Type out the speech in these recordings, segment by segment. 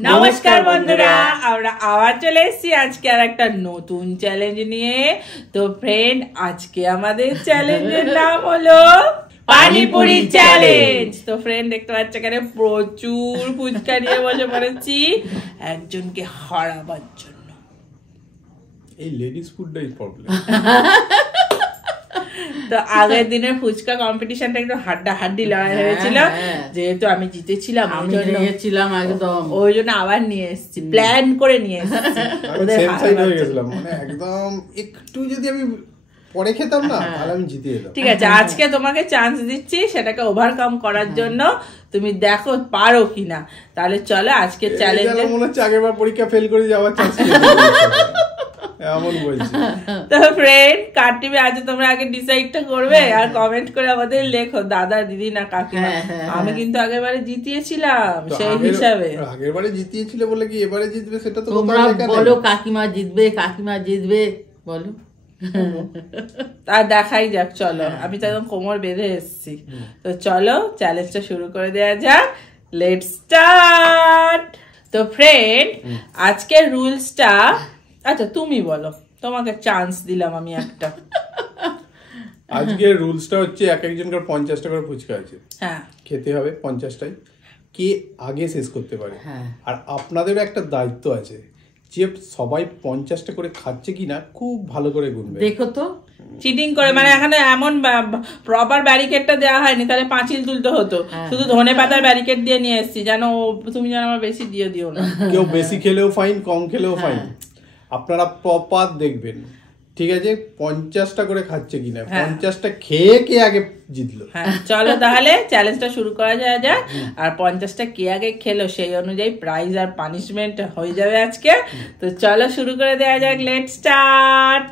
নমস্কার বন্ধুরা, আমরা আবার চলে এসেছি আজকে আর একটা নতুন চ্যালেঞ্জ নিয়ে। তো ফ্রেন্ড, আজকে আমাদের চ্যালেঞ্জের নাম হলো পানিপুরি চ্যালেঞ্জ। তো ফ্রেন্ড, দেখতে পাচ্ছ এখানে প্রচুর ফুচকা নিয়ে বসে পড়েছি একজনকে হারাবার জন্য। এই লেডিস ফুডটাই প্রবলেম। তো আগের দিনের ফুচকা কম্পিটিশনটা একটু হাড্ডাহাড্ডি লড়াই হয়েছিল, যেহেতু আমি জিতেছিলাম ওই জন্য আবার নিয়ে এসেছি, প্ল্যান করে নিয়ে এসেছি। মানে একদম একটু যদি আমি পরে খেতাম না তাহলে আমি জিতে যেতাম। ঠিক আছে, আজকে তোমাকে চান্স দিচ্ছি সেটাকে ওভারকাম করার জন্য, তুমি দেখো পারো কিনা। তাহলে চলো আজকে চ্যালেঞ্জ। মনে হচ্ছে আগেরবার পরীক্ষা ফেল করে যাওয়ার চান্স এমন বলছি। তো ফ্রেন্ড, কার টিমে আছে তোমরা আগে ডিসাইডটা করবে আর কমেন্ট করে আমাদের লেখো, দাদা, দিদি না কাকিমা। আমি কিন্তু আগেরবারে জিতিয়েছিলাম, সেই হিসাবে। আগেরবারে জিতিয়েছিলে বলে কি এবারে জিতবে সেটা তো তোমরা বলো কাকিমা জিতবে, কাকিমা জিতবে বলো। আর দেখাই যাক, চলো। আমি তো একদম কোমর বেঁধে এসেছি। তো চলো চ্যালেঞ্জটা শুরু করে দেওয়া যাক। Let's start. তো ফ্রেন্ড, আজকের রুলসটা আচ্ছা তুমি বলো, তোমাকে চান্স দিলাম আমি একটা। আজকে রুলসটা হচ্ছে এক একজনকার 50টা করে ফুচকা আছে, হ্যাঁ খেতে হবে 50টাই। কে আগে শেষ করতে পারে। আর আপনাদেরও একটা দায়িত্ব আছে যে সবাই 50টা করে খাচ্ছে কিনা খুব ভালো করে গুনবে। দেখো তো, চিটিং করে, মানে এখানে এমন প্রপার ব্যারিকেডটা দেওয়া হয়নি, তাহলে পাঁচিল তুলতে হতো। শুধু ধনে পাতার ব্যারিকেড দিয়ে নিয়ে এসেছি, জানো তুমি জানো আমার বেশি দিয়ে দিও না। কেউ বেশি খেলেও ফাইন, কম খেলেও ফাইন। আপনারা প্রপার দেখবেন, ঠিক আছে, 50টা করে খাচ্ছে কিনা, 50টা খেয়ে কে আগে জিতলো। চলো তাহলে চ্যালেঞ্জটা শুরু করা যায় যাক। আর 50টা কে আগে খেলো সেই অনুযায়ী প্রাইজ আর পানিশমেন্ট হয়ে যাবে আজকে। তো চলো শুরু করে দেওয়া যাক। Let's start.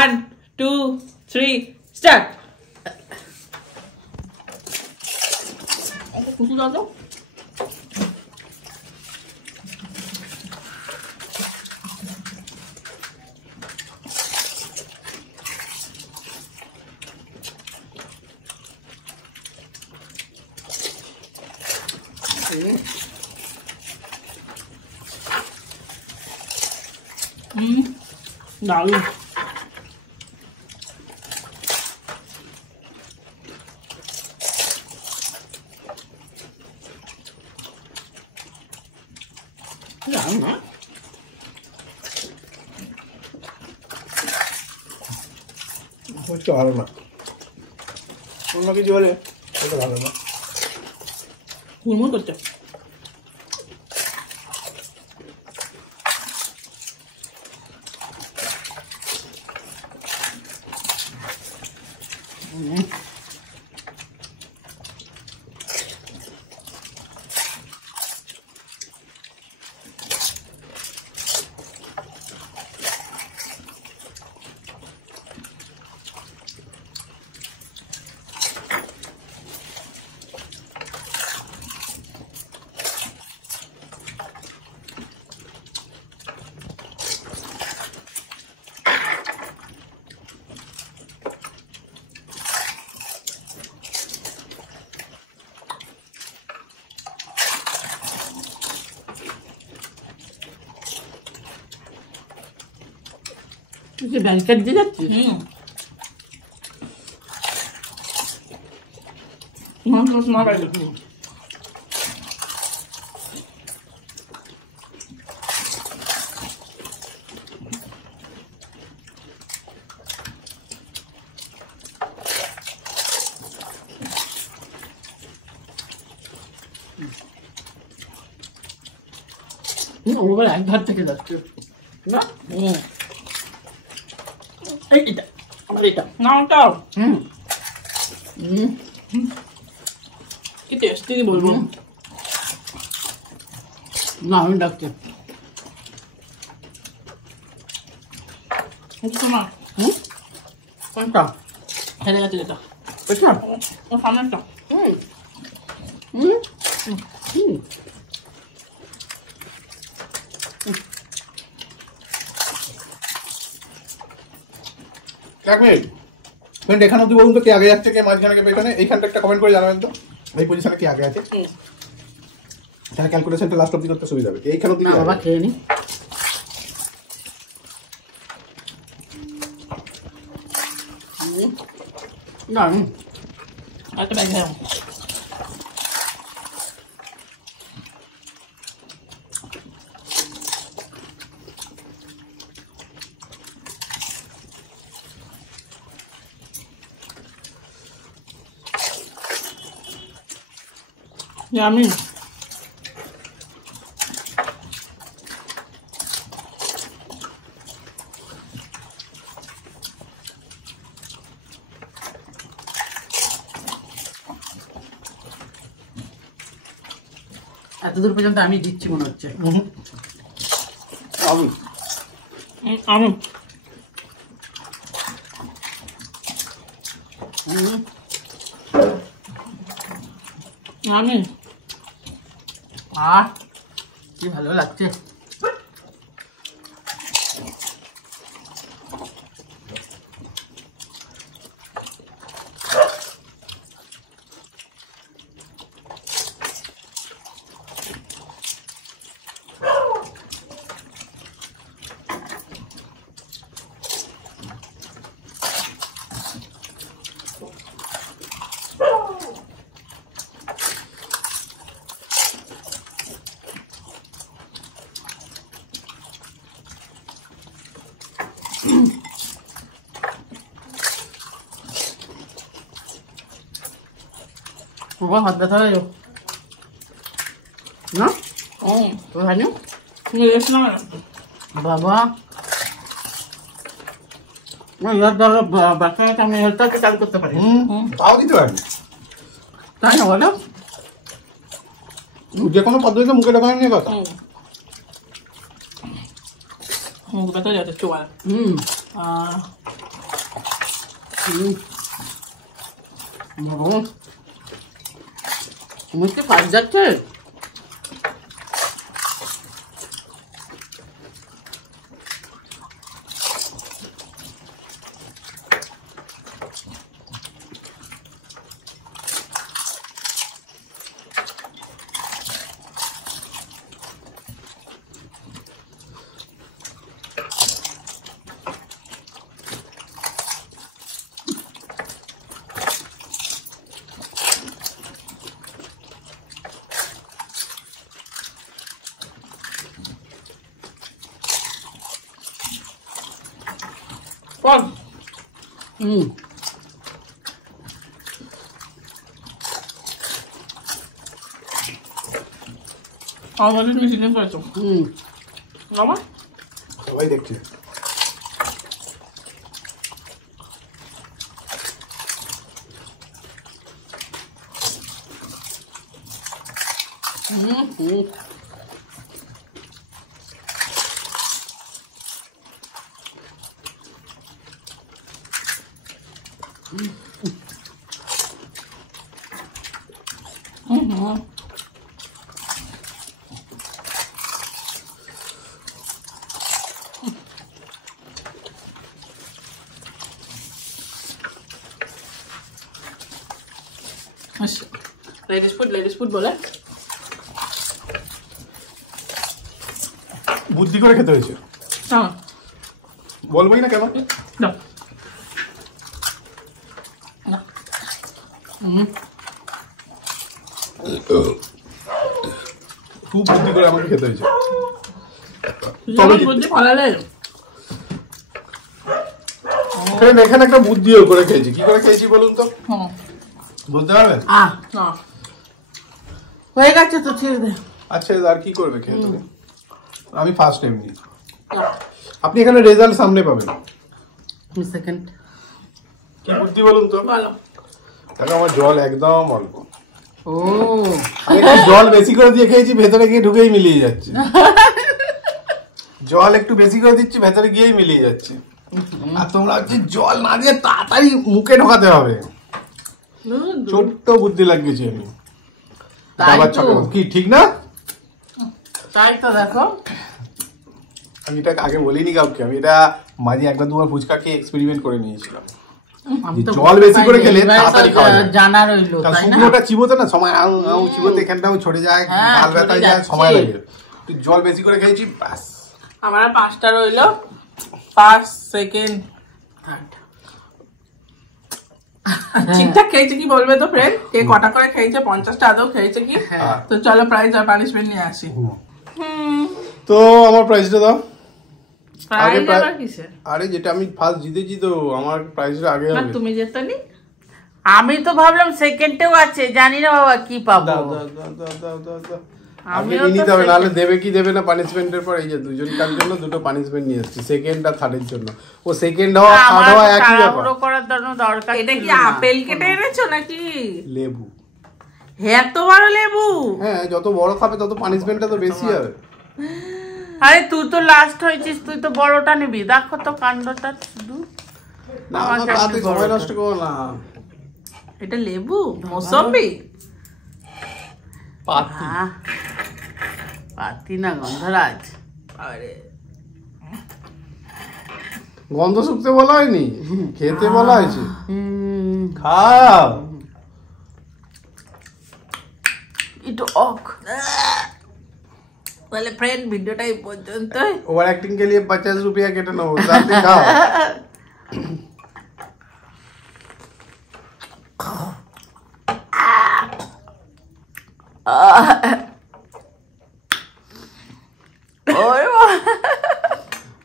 1 2 3 স্টার্ট। দারুণ। ভালো না, অন্য কিছু হলে সেটা ভালো না। হুড়মুড় করছে। ব্যারিকেড দিয়ে যাচ্ছি। ওবার এক ধার থেকে যাচ্ছে না। এটা আমার এটা নাওটাও কি টেস্টি বলবো না। আমি ডাকছি না। কোনটা হেরে গেছে? যেটা এটা ও সামনেটা। এক মিনিট, এখানে অব্দি বলুন তো কে আগে যাচ্ছে, কে মাঝখানে, কে পেছনে? এইখানটা একটা কমেন্ট করে জানাবেন তো, এই পজিশনে কে আগে আছে। হ্যাঁ ক্যালকুলেশনটা লাস্ট অবধি করতে সুবিধা হবে এইখানে না বাবা খেয়ে নি না একটা ব্যাগ খেলাম আমি এত দূর পর্যন্ত আমি দিচ্ছি মনে হচ্ছে আমি আমি আমি কি ভালো লাগছে বাবা হাত ব্যথা হয়ে যাও না তো খাইনি বাবা বাচ্চাকে আমি হেলথটাকে চালু করতে পারি তাও দিতে পারবি তাই না বলো যে কোনো পদ্ধতিতে মুখে ঢোকানো নিয়ে কথা মুখ ব্যথা যাচ্ছে চোয়াল মুখে কাজ যাচ্ছে আমাদের তুমি সিজন করেছো আমার সবাই দেখছে লেডিস ফুড বলে বুদ্ধি করে খেতে হয়েছে হ্যাঁ বলবোই না কেন না খুব বুদ্ধি করে আমাকে খেতে হয়েছে বুদ্ধি ফলালে এখানে একটা বুদ্ধিও করে খেয়েছি কি করে খেয়েছি বলুন তো বলতে পারবেন হয়ে গেছে তো ছেড়ে দে আচ্ছা আর কি করবে খেয়ে তুমি আমি ফার্স্ট এমনি আপনি এখানে রেজাল্ট সামনে পাবেন সেকেন্ড কি বুদ্ধি বলুন তো ভালো দেখো আমার জল একদম অল্প ও একটু জল বেশি করে দিয়ে খেয়েছি ভেতরে গিয়ে ঢুকেই মিলিয়ে যাচ্ছে জল একটু বেশি করে দিচ্ছি ভেতরে গিয়েই মিলিয়ে যাচ্ছে আর তোমরা হচ্ছে জল না দিয়ে তাড়াতাড়ি মুখে ঢোকাতে হবে ছোট্ট বুদ্ধি লাগিয়েছি আমি আবার ছোট কি ঠিক না তাই তো দেখো আমি এটা আগে বলিনি কাউকে আমি এটা মাঝে একবার দুবার ফুচকা খেয়ে এক্সপেরিমেন্ট করে নিয়েছিলাম জল বেশি করে খেলে তাড়াতাড়ি খাওয়া যায়। জানা রইলো, কারণ তাই না? শুকনোটা চিবোতে না সময় চিবোতে এখানটাও ছড়ে যায়, গাল ব্যথা যায়, সময় লাগে। তুই জল বেশি করে খেয়েছি বাস। আমার 5টা রইলো, 5 সেকেন্ড। ঠিকঠাক খেয়েছে কি বলবে তো ফ্রেন্ড? কে কটা করে খেয়েছে, 50টা আদৌ খেয়েছে কি? তো চলো প্রাইজ আর পানিশমেন্ট নিয়ে আসি। তো আমার প্রাইজটা দাও। প্রাইজ আবার কিসের? আরে যেটা আমি ফার্স্ট জিতেছি তো আমার প্রাইজটা আগে না হবে। তুমি জেতনি। আমি তো ভাবলাম সেকেন্ডেও আছে, জানি না বাবা কি পাবো। দাও দাও দাও দাও দাও দাও দাও। আমি নিতে হবে, নাহলে দেবে কি দেবে না পানিশমেন্টের পর। এই যে দুজনকার জন্য দুটো পানিশমেন্ট নিয়ে এসেছি, সেকেন্ড আর থার্ডের জন্য। ও সেকেন্ড হওয়া থার্ড হওয়া একই ব্যাপার। তাড়াহুড়ো করার জন্য দরকার। এটা কি আপেল কেটে এনেছো নাকি? লেবু। এত বড় লেবু? হ্যাঁ, যত বড় খাবে তত পানিশমেন্টটা তো বেশি হবে। আরে তুই তো লাস্ট হয়েছিস, তুই তো বড়টা নিবি। দেখো তো কাণ্ডটা শুধু। না আমার তাতে সময় নষ্ট করো না। এটা লেবু, মৌসম্বি, পাতি। পাতি না গন্ধরাজ। আরে গন্ধ শুকতে বলা হয়নি, খেতে বলা হয়েছে। খাও। একটু অক। তাহলে ফ্রেন্ড ভিডিওটা এই পর্যন্ত। ओवर एक्टिंग के लिए 50 रुपया केटे नो साथ खाओ।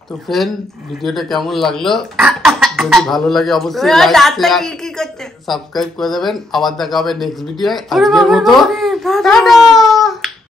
তো ফ্রেন্ড ভিডিওটা কেমন লাগলো? যদি ভালো লাগে অবশ্যই লাইক শেয়ার সাবস্ক্রাইব করে দেবেন। আবার দেখা হবে নেক্সট ভিডিওয়। আজকের মতো টাটা।